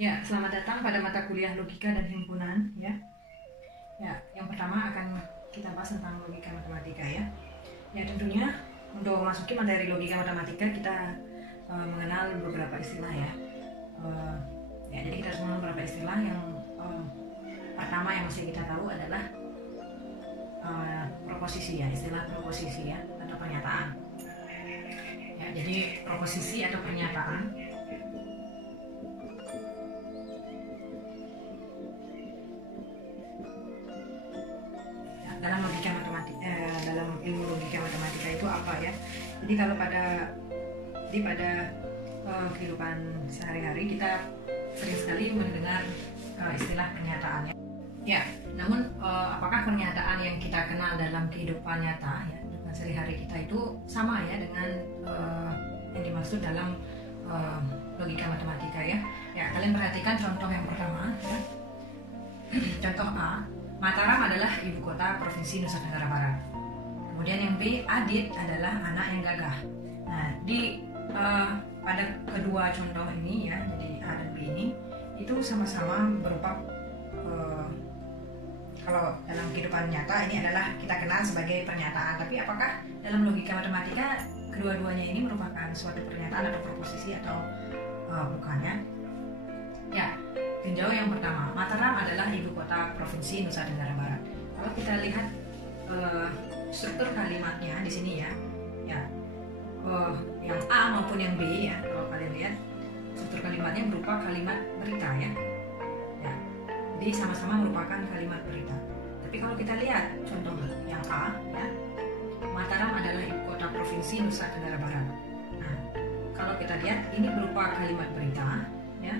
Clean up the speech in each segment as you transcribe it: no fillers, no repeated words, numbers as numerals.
Ya, selamat datang pada mata kuliah Logika dan Himpunan ya. Ya, yang pertama akan kita bahas tentang logika matematika ya. Ya, tentunya untuk memasuki materi logika matematika kita mengenal beberapa istilah ya. Jadi kita harus mengenal beberapa istilah yang pertama yang mesti kita tahu adalah proposisi ya, istilah proposisi ya atau pernyataan. Ya, jadi proposisi atau pernyataan dalam logika matematika, dalam ilmu logika matematika itu apa ya? Jadi kalau pada kehidupan sehari-hari kita sering sekali mendengar istilah pernyataannya. Ya, namun apakah pernyataan yang kita kenal dalam kehidupan nyata ya, kehidupan sehari-hari kita itu sama ya dengan yang dimaksud dalam logika matematika ya? Ya, kalian perhatikan contoh yang pertama ya. Contoh A, Mataram adalah ibu kota provinsi Nusa Tenggara Barat. Kemudian yang B, Adit adalah anak yang gagah. Nah, pada kedua contoh ini ya, jadi A dan B ini itu sama-sama berupa kalau dalam kehidupan nyata ini adalah kita kenal sebagai pernyataan. Tapi apakah dalam logika matematika kedua-duanya ini merupakan suatu pernyataan atau proposisi atau bukannya? Ya, tinjau yang pertama, Mataram adalah ibu kota provinsi Nusa Tenggara Barat. Kalau kita lihat struktur kalimatnya di sini ya, yang A maupun yang B ya, kalau kalian lihat struktur kalimatnya berupa kalimat berita ya. Jadi sama-sama merupakan kalimat berita. Tapi kalau kita lihat contoh yang A ya, Mataram adalah ibu kota provinsi Nusa Tenggara Barat. Nah, kalau kita lihat ini berupa kalimat berita ya,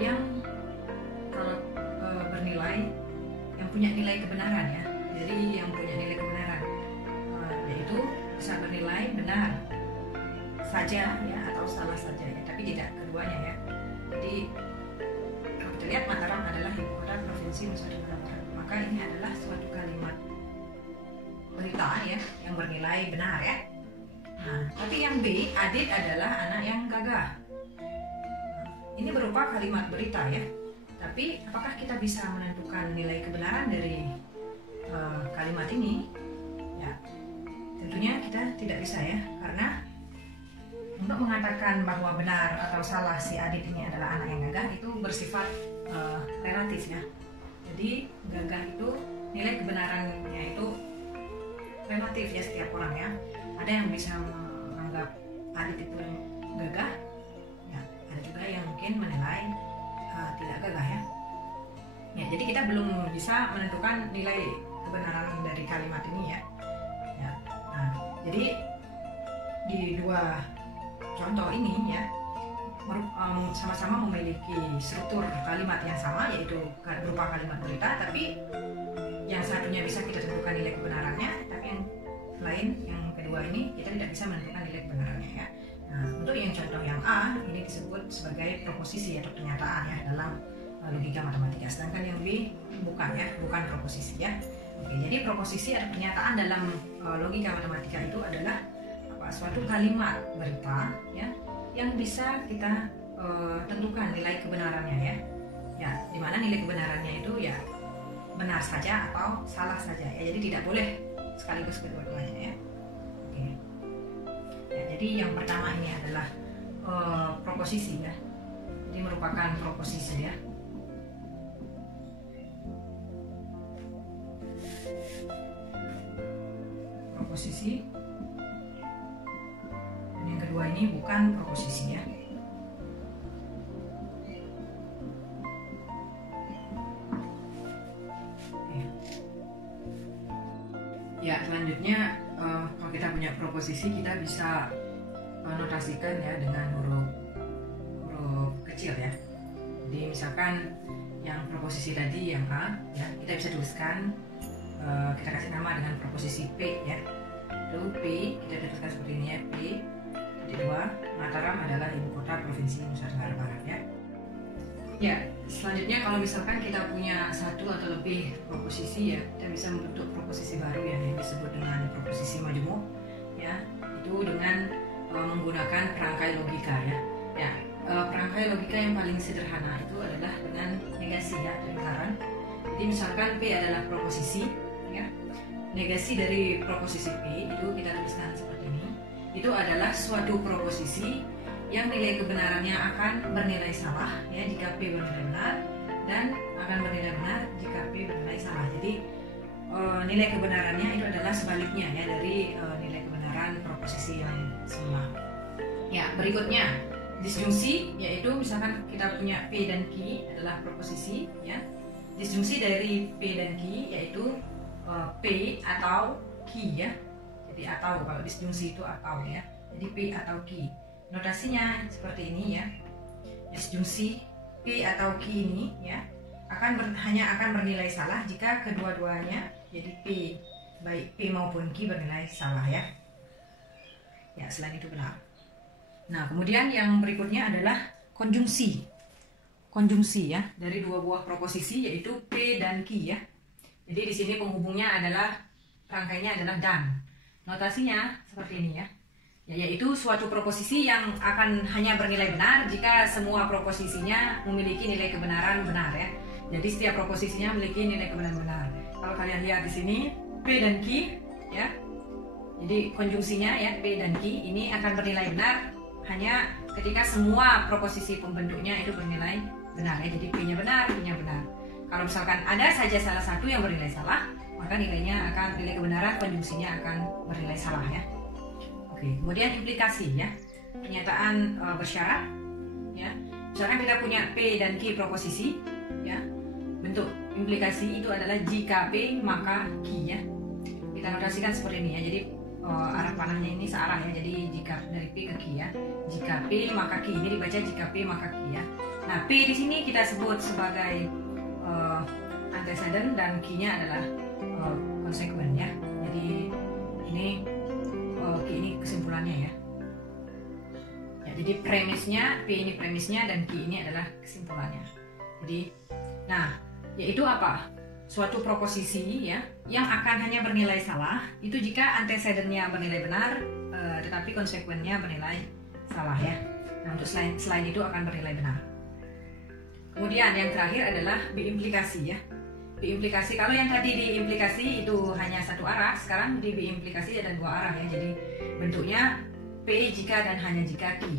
yang kalau bernilai, yang punya nilai kebenaran ya. Jadi yang punya nilai kebenaran yaitu bisa bernilai benar saja ya atau salah saja ya, tapi tidak keduanya ya. Jadi kalau kita lihat Mataram adalah ibu kota provinsi Nusa Tenggara Barat, maka ini adalah suatu kalimat berita ya yang bernilai benar ya. Nah, tapi yang B, Adit adalah anak yang gagah. Ini berupa kalimat berita ya, tapi apakah kita bisa menentukan nilai kebenaran dari kalimat ini? Ya, tentunya kita tidak bisa ya, karena untuk mengatakan bahwa benar atau salah si Adit ini adalah anak yang gagah itu bersifat relatif ya. Jadi gagah itu nilai kebenarannya itu relatif ya, setiap orang ya. Ada yang bisa menganggap Adit itu gagah, ada juga yang mungkin menilai tidak gagah ya. Ya, jadi kita belum bisa menentukan nilai kebenaran dari kalimat ini ya. Nah, jadi di dua contoh ini ya sama-sama memiliki struktur kalimat yang sama, yaitu berupa kalimat berita, tapi yang satunya bisa kita tentukan nilai kebenarannya, tapi yang lain, yang kedua ini kita tidak bisa menentukan nilai kebenarannya ya. Nah, untuk yang contoh yang A ini disebut sebagai proposisi atau pernyataan ya dalam logika matematika. Sedangkan yang B bukan ya, bukan proposisi ya. Oke, jadi proposisi atau pernyataan dalam logika matematika itu adalah suatu kalimat berita ya yang bisa kita tentukan nilai kebenarannya ya. Ya, di mana nilai kebenarannya itu ya benar saja atau salah saja ya. Jadi tidak boleh sekaligus kedua-duanya ya. Oke. Ya, jadi yang pertama ini adalah proposisi ya. Jadi merupakan proposisi ya. Proposisi. Dan yang kedua ini bukan proposisi ya. Oke. Ya, selanjutnya kalau kita punya proposisi, kita bisa notasikan ya dengan huruf kecil ya. Jadi misalkan yang proposisi tadi yang A ya, kita bisa tuliskan, kita kasih nama dengan proposisi P ya. Itu P kita tuliskan seperti ini ya, P. Jadi dua, Mataram adalah ibu kota provinsi Nusa Tenggara Barat ya. Ya, selanjutnya kalau misalkan kita punya satu atau lebih proposisi ya, kita bisa membentuk proposisi baru ya, yang disebut dengan proposisi majemuk ya. Itu dengan menggunakan perangkai logika ya. Ya, perangkai logika yang paling sederhana itu adalah dengan negasi ya, lingkaran. Jadi misalkan P adalah proposisi ya. Negasi dari proposisi P itu kita tuliskan seperti ini. Itu adalah suatu proposisi yang nilai kebenarannya akan bernilai salah ya jika P bernilai benar, dan akan bernilai benar jika P bernilai salah. Jadi nilai kebenarannya itu adalah sebaliknya ya dari nilai kebenaran proposisi yang semula. Ya, berikutnya disjungsi, yaitu misalkan kita punya P dan Q adalah proposisi ya. Disjungsi dari P dan Q yaitu P atau Q ya. Jadi atau, kalau disjungsi itu atau ya. Jadi P atau Q. Notasinya seperti ini ya. Disjungsi P atau Q ini ya hanya akan bernilai salah jika kedua-duanya, jadi P baik P maupun Q bernilai salah ya. Ya, selain itu benar. Nah, kemudian yang berikutnya adalah konjungsi. Konjungsi ya, dari dua buah proposisi yaitu P dan Q ya. Jadi di sini penghubungnya adalah, rangkainya adalah dan. Notasinya seperti ini ya. Yaitu suatu proposisi yang akan hanya bernilai benar jika semua proposisinya memiliki nilai kebenaran benar ya. Jadi setiap proposisinya memiliki nilai kebenaran benar. Kalau kalian lihat di sini P dan Q ya. Jadi konjungsinya ya, P dan Q ini akan bernilai benar hanya ketika semua proposisi pembentuknya itu bernilai benar ya. Jadi P-nya benar, Q-nya benar. Kalau misalkan ada saja salah satu yang bernilai salah, maka nilai kebenaran konjungsinya akan bernilai salah ya. Oke, kemudian implikasi ya. Pernyataan bersyarat ya. Misalkan kita punya P dan Q proposisi ya. Bentuk implikasi itu adalah jika P maka Q ya. Kita notasikan seperti ini ya. Jadi arah panahnya ini searah ya. Jadi jika dari P ke Q ya. Jika P maka Q, ini dibaca jika P maka Q ya. Nah, P di sini kita sebut sebagai antecedent dan Q-nya adalah konsekuen ya. Jadi ini Q ini kesimpulannya ya. Ya, jadi premisnya, P ini premisnya dan Q ini adalah kesimpulannya. Jadi, nah, yaitu apa? Suatu proposisi ya yang akan hanya bernilai salah itu jika antecedennya bernilai benar, tetapi konsekuennya bernilai salah ya. Nah, untuk selain itu akan bernilai benar. Kemudian yang terakhir adalah biimplikasi ya. Biimplikasi, kalau yang tadi diimplikasi itu hanya satu arah, sekarang di biimplikasi ada dua arah ya. Jadi bentuknya P jika dan hanya jika Q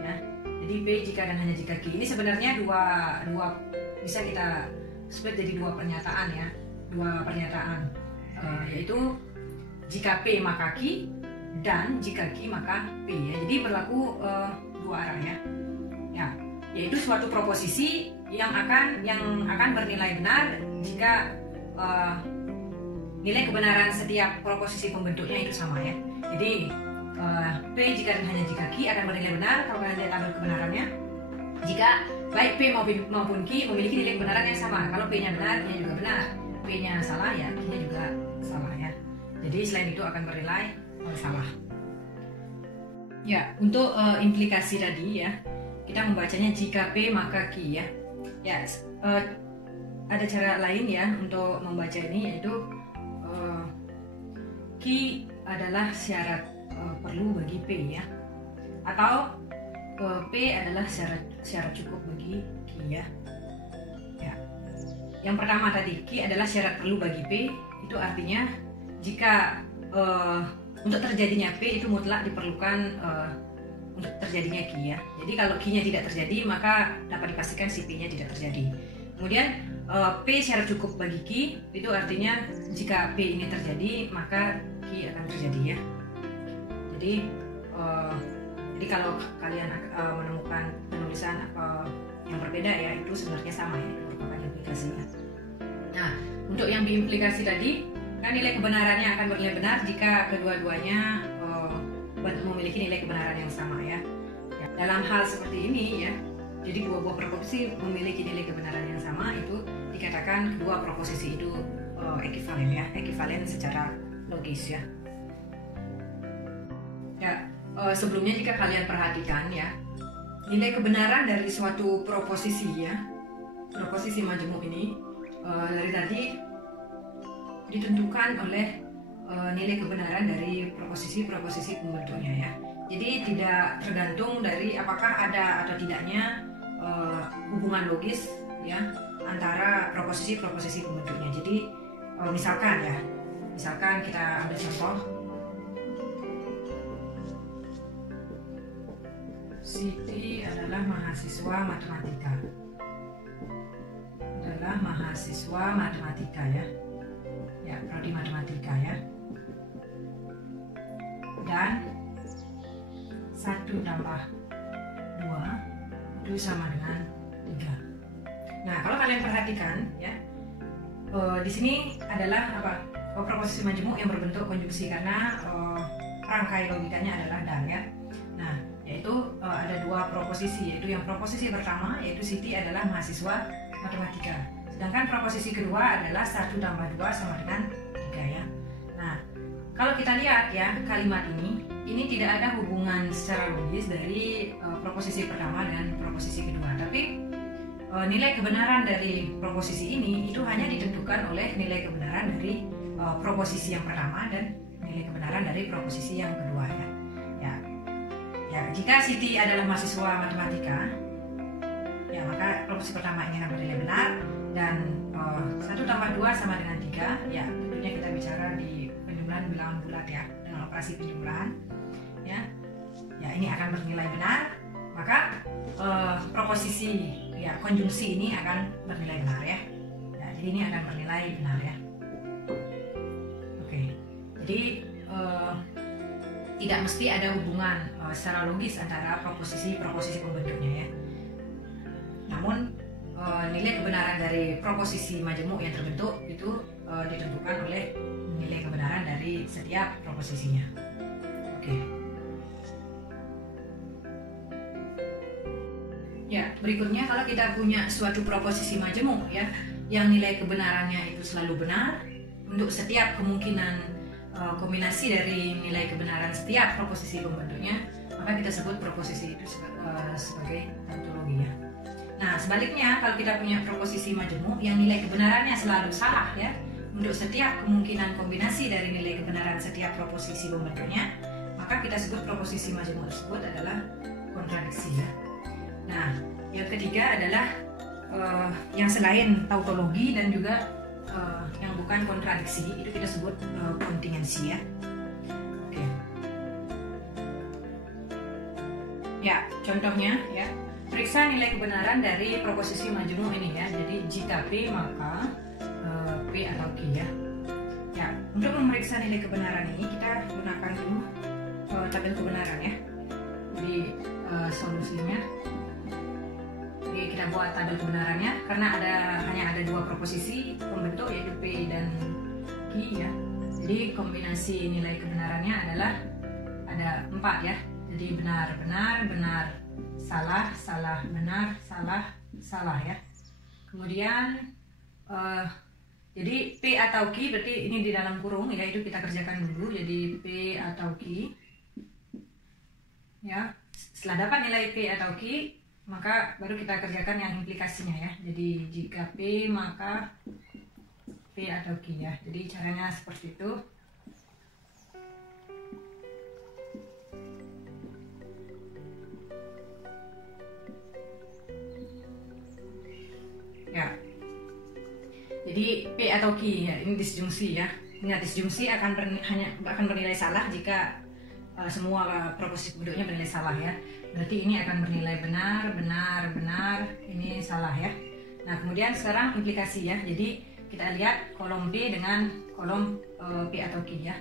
ya. Jadi P jika dan hanya jika Q ini sebenarnya dua bisa kita split jadi dua pernyataan ya. Dua pernyataan yaitu jika P maka Q dan jika Q maka P ya. Jadi berlaku dua arah ya. Ya, yaitu suatu proposisi yang akan bernilai benar jika nilai kebenaran setiap proposisi pembentuknya itu sama ya. Jadi P jika dan hanya jika Q akan bernilai benar kalau kalian lihat tabel kebenarannya. Jika baik P maupun Q memiliki nilai kebenaran yang sama. Kalau P-nya benar, Q-nya juga benar. P-nya salah ya, Q-nya juga salah ya. Jadi selain itu akan bernilai salah. Ya, untuk implikasi tadi ya, kita membacanya jika P maka Q ya. Ya, ada cara lain ya untuk membaca ini, yaitu Q adalah syarat perlu bagi P ya, atau P adalah syarat cukup bagi Q ya. Ya. Yang pertama tadi, Q adalah syarat perlu bagi P, itu artinya jika untuk terjadinya P itu mutlak diperlukan untuk terjadinya Q ya. Jadi kalau Q-nya tidak terjadi, maka dapat dipastikan si P-nya tidak terjadi. Kemudian P syarat cukup bagi Q, itu artinya jika P ini terjadi, maka Q akan terjadi ya. Jadi kalau kalian menemukan penulisan yang berbeda ya, itu sebenarnya sama ya, itu merupakan implikasinya. Nah, untuk yang diimplikasi tadi, kan nilai kebenarannya akan bernilai benar jika kedua-duanya memiliki nilai kebenaran yang sama ya. Dalam hal seperti ini ya, jadi dua buah proposisi memiliki nilai kebenaran yang sama, itu dikatakan kedua proposisi itu ekivalen ya, ekivalen secara logis ya. Ya, sebelumnya jika kalian perhatikan ya, nilai kebenaran dari suatu proposisi ya, proposisi majemuk ini dari tadi ditentukan oleh nilai kebenaran dari proposisi-proposisi pembentuknya ya. Jadi tidak tergantung dari apakah ada atau tidaknya hubungan logis ya antara proposisi pembentuknya. Jadi misalkan kita ambil contoh, Siti adalah mahasiswa matematika ya, prodi matematika ya, dan 1 tambah 2 itu sama dengan 3. Nah, kalau kalian perhatikan ya, di sini adalah proposisi majemuk yang berbentuk konjungsi karena rangkai logikanya adalah dan ya. Nah, yaitu ada 2 proposisi, yaitu yang proposisi pertama yaitu Siti adalah mahasiswa matematika, sedangkan proposisi kedua adalah 1 tambah 2 sama dengan 3 ya. Nah, kalau kita lihat ya kalimat ini tidak ada hubungan secara logis dari proposisi pertama dan proposisi kedua, tapi nilai kebenaran dari proposisi ini itu hanya ditentukan oleh nilai kebenaran dari proposisi yang pertama dan nilai kebenaran dari proposisi yang kedua ya. Jika Siti adalah mahasiswa matematika, ya maka proposisi pertama ini akan bernilai benar, dan 1 tambah 2 sama dengan 3 ya, tentunya kita bicara di penjumlahan bilangan bulat ya, dengan operasi penjumlahan ya ini akan bernilai benar, maka proposisi ya konjungsi ini akan bernilai benar ya. Jadi ini akan bernilai benar ya. Oke, jadi tidak mesti ada hubungan secara logis antara proposisi pembentuknya ya. Namun nilai kebenaran dari proposisi majemuk yang terbentuk itu ditentukan oleh nilai kebenaran dari setiap proposisinya. Oke. Ya, berikutnya kalau kita punya suatu proposisi majemuk ya, yang nilai kebenarannya itu selalu benar untuk setiap kemungkinan kombinasi dari nilai kebenaran setiap proposisi pembentuknya, maka kita sebut proposisi itu sebagai tautologi ya. Nah, sebaliknya kalau kita punya proposisi majemuk yang nilai kebenarannya selalu salah ya, untuk setiap kemungkinan kombinasi dari nilai kebenaran setiap proposisi pembentuknya, maka kita sebut proposisi majemuk tersebut adalah kontradiksi ya. Nah, yang ketiga adalah yang selain tautologi dan juga yang bukan kontradiksi, itu kita sebut kontingensi ya. Oke. Ya, contohnya ya, periksa nilai kebenaran dari proposisi majemuk ini ya. Jadi jika P maka P atau Q ya. Ya, untuk memeriksa nilai kebenaran ini kita gunakan dulu tabel kebenaran ya. Jadi solusinya, jadi kita buat tabel kebenarannya karena hanya ada 2 proposisi pembentuk yaitu P dan Q ya. Jadi kombinasi nilai kebenarannya adalah ada 4 ya. Jadi benar, salah, benar, salah ya. Kemudian jadi P atau Q berarti ini di dalam kurung ya, itu kita kerjakan dulu. Jadi P atau Q ya. Setelah dapat nilai P atau Q, maka baru kita kerjakan yang implikasinya ya. Jadi jika P maka P atau Q ya. Jadi caranya seperti itu. Ya. Jadi P atau Q ya, ini disjungsi ya. Ingat, disjungsi akan bernilai salah jika semua proposisi pembentuknya bernilai salah ya. Berarti ini akan bernilai benar, ini salah ya. Nah, kemudian sekarang implikasi ya. Jadi kita lihat kolom P dengan kolom P atau Q ya.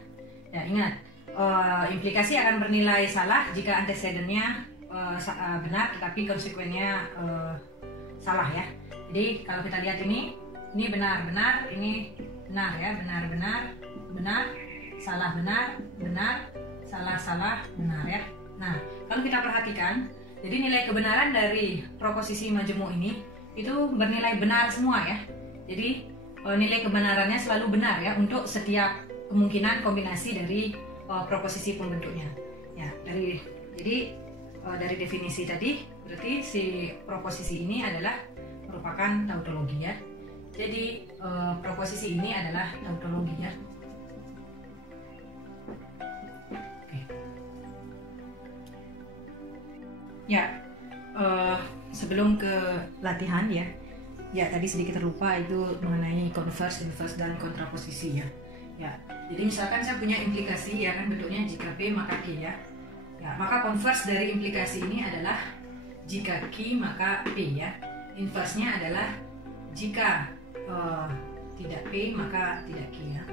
Ya, ingat, implikasi akan bernilai salah jika antecedennya benar tetapi konsekuennya salah ya. Jadi kalau kita lihat ini benar, ini benar ya, benar, salah, benar, salah, benar ya. Nah, kalau kita perhatikan, jadi nilai kebenaran dari proposisi majemuk ini itu bernilai benar semua ya. Jadi nilai kebenarannya selalu benar ya untuk setiap kemungkinan kombinasi dari proposisi pembentuknya. Ya, dari definisi tadi berarti si proposisi ini adalah merupakan tautologi ya. Jadi proposisi ini adalah tautologi ya. Ya, sebelum ke latihan ya, tadi sedikit terlupa itu mengenai converse, inverse, dan kontraposisi ya. Jadi misalkan saya punya implikasi ya kan, bentuknya jika P maka Q ya. Maka converse dari implikasi ini adalah jika Q maka P ya. Inverse-nya adalah jika tidak P maka tidak Q ya.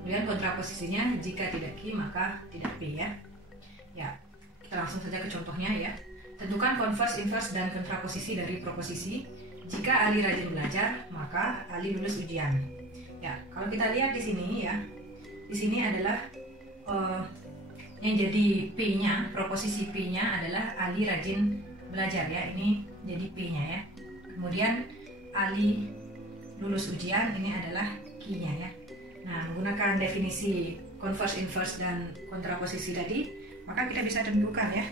Kemudian kontraposisinya jika tidak Q maka tidak P ya. Kita langsung saja ke contohnya ya. Tentukan converse, inverse, dan kontraposisi dari proposisi. Jika Ali rajin belajar, maka Ali lulus ujian. Kalau kita lihat di sini ya, di sini adalah yang jadi P-nya, proposisi P-nya adalah Ali rajin belajar ya. Ini jadi P-nya ya. Kemudian Ali lulus ujian, ini adalah Q-nya ya. Nah, menggunakan definisi converse, inverse, dan kontraposisi tadi, maka kita bisa tentukan ya.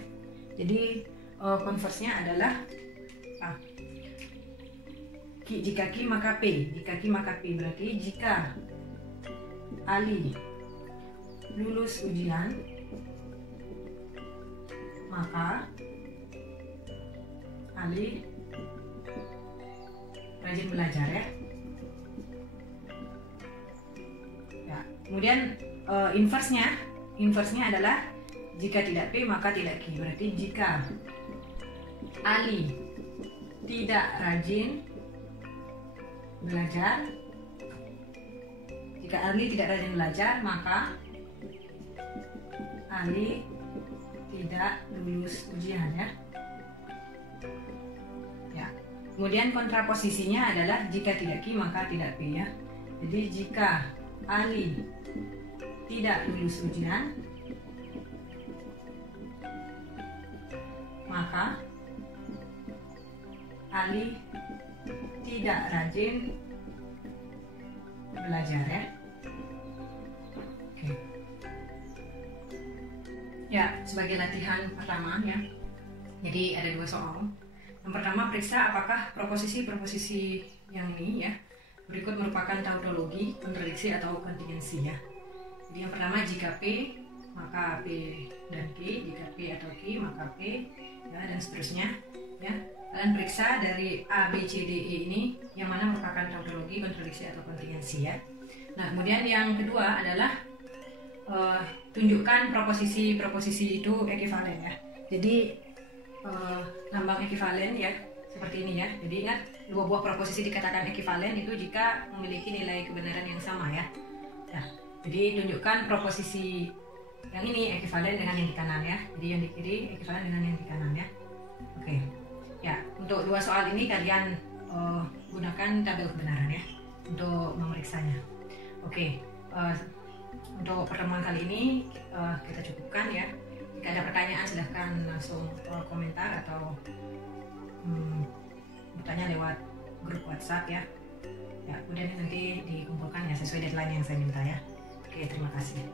Jadi converse-nya adalah jika Q maka P, jika Q maka P, berarti jika Ali lulus ujian maka Ali rajin belajar ya. Kemudian inverse-nya adalah jika tidak P maka tidak Q, berarti jika Ali tidak rajin belajar, jika Ali tidak rajin belajar maka Ali tidak lulus ujian ya. Kemudian kontraposisinya adalah jika tidak Q maka tidak P ya. Jadi jika Ali tidak lulus ujian maka Ali tidak rajin belajar ya. Oke. Sebagai latihan pertama ya. Jadi ada 2 soal. Yang pertama, periksa apakah proposisi-proposisi yang ini ya berikut merupakan tautologi, kontradiksi, atau kontingensi ya. Jadi yang pertama, jika P maka P dan Q, jika P atau Q maka P ya, dan seterusnya ya. Kalian periksa dari A, B, C, D, E ini yang mana merupakan tautologi, kontradiksi, atau kontingensi ya. Nah, kemudian yang kedua adalah tunjukkan proposisi-proposisi itu ekivalen ya. Jadi lambang ekivalen ya seperti ini ya. Jadi ingat, 2 buah proposisi dikatakan ekivalen itu jika memiliki nilai kebenaran yang sama ya. Jadi tunjukkan proposisi yang ini ekivalen dengan yang di kanan ya. Jadi yang di kiri ekivalen dengan yang di kanan ya. Oke. Untuk 2 soal ini kalian gunakan tabel kebenaran ya untuk memeriksanya. Oke. Untuk pertemuan kali ini kita cukupkan ya. Jika ada pertanyaan silahkan langsung komentar atau bertanya lewat grup WhatsApp ya. Kemudian nanti dikumpulkan ya sesuai deadline yang saya minta ya. Oke, terima kasih.